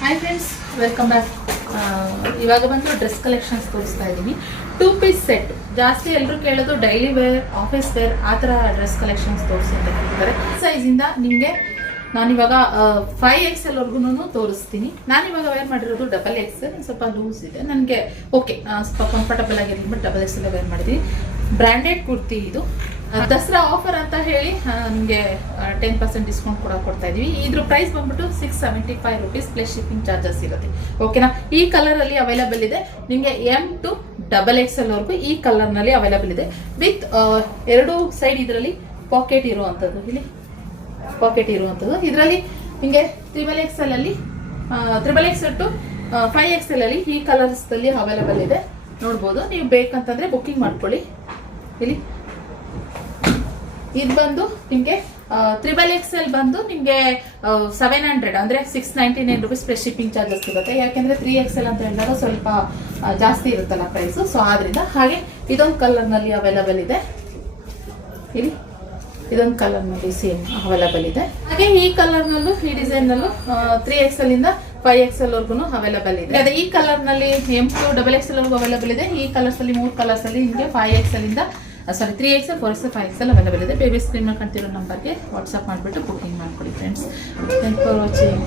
Hi friends, welcome back. ಇವಾಗ ಬಂದು dress collections ತೋರಿಸ್ತಾ ಇದ್ದೀನಿ. 2 ಪೀಸ್ ಸೆಟ್. ಜಾಸ್ತಿ ಎಲ್ಲರೂ ಕೇಳೋದು ಡೈಲಿ ವೇರ್, ಆಫೀಸ್ ವೇರ್ ಆ ಥರ ಡ್ರೆಸ್ ಕಲೆಕ್ಷನ್ಸ್ ತೋರಿಸಿ ಅಂತ ಕೇಳ್ತಾರೆ. ಸೈಜಿಂದ ನಿಮಗೆ ನಾನಿವಾಗ 5XL ವರ್ಗು ತೋರಿಸ್ತೀನಿ. ನಾನಿವಾಗ ವೇರ್ ಮಾಡಿರೋದು XXL, ಸ್ವಲ್ಪ ಲೂಸ್ ಇದೆ ನನಗೆ. ಓಕೆ, ಸ್ವಲ್ಪ ಕಂಫರ್ಟಬಲ್ ಆಗಿರಲಿ ಬಟ್ XXL ವೇರ್ ಮಾಡಿದ್ದೀನಿ. ಬ್ರ್ಯಾಂಡೆಡ್ ಕುರ್ತಿ ಇದು. ದಸರಾ ಆಫರ್ ಅಂತ ಹೇಳಿ ನಿಮಗೆ 10% ಡಿಸ್ಕೌಂಟ್ ಕೂಡ ಕೊಡ್ತಾ ಇದೀವಿ. ಇದ್ರ ಪ್ರೈಸ್ ಬಂದ್ಬಿಟ್ಟು 675 ರುಪೀಸ್ ಪ್ಲಸ್ ಶಿಪ್ಪಿಂಗ್ ಚಾರ್ಜಸ್ ಇರುತ್ತೆ. ಓಕೆನಾ? ಈ ಕಲರ್ ಅಲ್ಲಿ ಅವೈಲೇಬಲ್ ಇದೆ ನಿಮಗೆ. M to XXL ವರ್ಗು ಈ ಕಲರ್ ನಲ್ಲಿ ಅವೈಲೇಬಲ್ ಇದೆ ವಿತ್ 2 ಸೈಡ್ ಇದರಲ್ಲಿ ಪಾಕೆಟ್ ಇರುವಂತದ್ದು. ಇಲ್ಲಿ ಪಾಕೆಟ್ ಇರುವಂತದ್ದು. ಇದರಲ್ಲಿ ನಿಮಗೆ XXL ಅಲ್ಲಿ XXL ಟು 5XL ಅಲ್ಲಿ ಈ ಕಲರ್ಸ್ ಅಲ್ಲಿ ಅವೈಲೇಬಲ್ ಇದೆ. ನೋಡ್ಬೋದು. ನೀವು ಬೇಕಂತಂದ್ರೆ ಬುಕ್ಕಿಂಗ್ ಮಾಡ್ಕೊಳ್ಳಿ. ಇಲ್ಲಿ ಇದು ಬಂದು ನಿಮಗೆ XXL ಬಂದು ನಿಮಗೆ 700 ಅಂದ್ರೆ 699 ರುಪೀಸ್ ಪ್ಲಸ್ ಶಿಪ್ಪಿಂಗ್ ಚಾರ್ಜಸ್ ಇರುತ್ತೆ. ಯಾಕೆಂದ್ರೆ 3XL ಅಂತ ಹೇಳಿದಾಗ ಸ್ವಲ್ಪ ಜಾಸ್ತಿ ಇರುತ್ತಲ್ಲ ಪ್ರೈಸ್, ಸೊ ಆದ್ರಿಂದ. ಹಾಗೆ ಇದೊಂದು ಕಲರ್ ನಲ್ಲಿ ಅವೈಲೇಬಲ್ ಇದೆ. ಇಲ್ಲಿ ಇದೊಂದು ಕಲರ್ ನಲ್ಲಿ ಸೇಮ್ ಅವೈಲೇಬಲ್ ಇದೆ. ಹಾಗೆ ಈ ಕಲರ್ ನಲ್ಲೂ ಈ ಡಿಸೈನ್ ನಲ್ಲೂ 3XL ಇಂದ 5XL ವರ್ಗು ಅವೈಲೇಬಲ್ ಇದೆ. ಅದೇ ಈ ಕಲರ್ ನಲ್ಲಿ M to XXL ವರ್ಗು ಅವೈಲೇಬಲ್ ಇದೆ. ಈ ಕಲರ್ಸ್ ಅಲ್ಲಿ 3 ಕಲರ್ಸ್ ಅಲ್ಲಿ ನಿಮಗೆ 5XL ಇಂದ 3XL, 4XL, 5XL ಅವೈಲೇಬಲ್ ಇದೆ. ಬೇಬಿ ಸ್ಕ್ರೀನ್ ಮೇಲೆ ಕಾಣ್ತಿರೋ ನಂಬರ್ಗೆ ವಾಟ್ಸ್ಆಪ್ ಮಾಡಿಬಿಟ್ಟು ಬುಕಿಂಗ್ ಮಾಡ್ಕೊಳ್ಳಿ ಫ್ರೆಂಡ್ಸ್. Thank for watching.